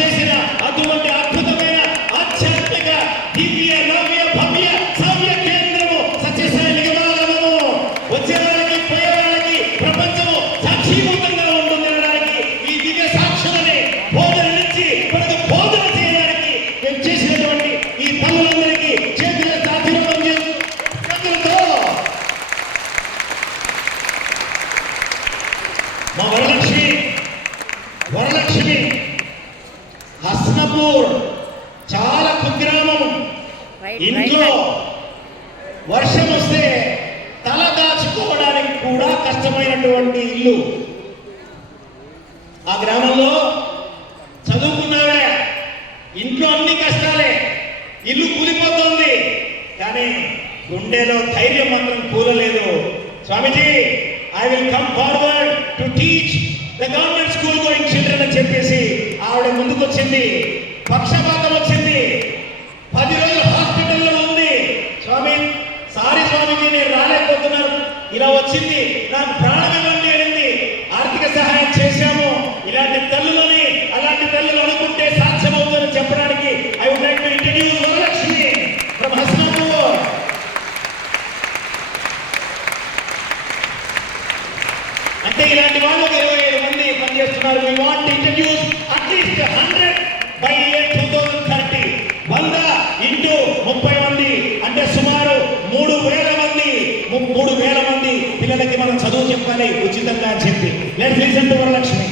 చేసిన అటువంటి అద్భుతమైన ఆధ్యాత్మిక దివ్య నవ్య భవ్య సవ్య కేంద్రము సత్యసాయి నిగమాగమము వచ్చేవాళ్ళకి పోయేవాళ్ళకి ప్రపంచము సాక్షిభూతంగా ఉంటుందనడానికి ఈ దివ్య సాక్షులని బోధనలిచ్చి మనకు బోధన చేయడానికి మేము చేసినటువంటి ఈ తల్లులందరికీ చేతుల ఆశీర్వాదం చేతులతో మా వరలక్ష్మి హస్నపూర్ చాలా కుగ్రామం. ఇంట్లో వర్షం వస్తే తల దాచుకోవడానికి కూడా కష్టమైనటువంటి ఇల్లు. ఆ గ్రామంలో చదువుకున్నాడే, ఇంట్లో అన్ని కష్టాలే, ఇల్లు కూలిపోతుంది, కానీ గుండెలో ధైర్యం మాత్రం కూలలేదు. Swamiji, I will come forward to teach the government school going children అని చెప్పేసి ఆవిడ ముందుకు వచ్చింది. పక్షపాతం వచ్చింది, 10 రోజులు హాస్పిటల్లో ఉంది. స్వామి, సారీ స్వామిజీ, నేను రాలేకపోతున్నాను, ఇలా వచ్చింది, నాకు ప్రాణం ఇవ్వండి అనింది. ఆర్థిక సహాయం చేశాము. ఇలాంటి తల్లులని, అలాంటి తల్లులు అనుకుంటే సాధ్యమవుతుందని చెప్పడానికి I would like to introduce Varalakshmi from Hasnapur. అంటే ఇలాంటి వాళ్ళు 27 మంది పనిచేస్తున్నారు. We want to introduce at least 100 by year 2030. 100 into 30 మంది అంటే సుమారు 3,000 మంది పిల్లలకి మనం చదువు చెప్పాలి ఉచితంగా అని చెప్పి. Let's listen to Varalakshmi.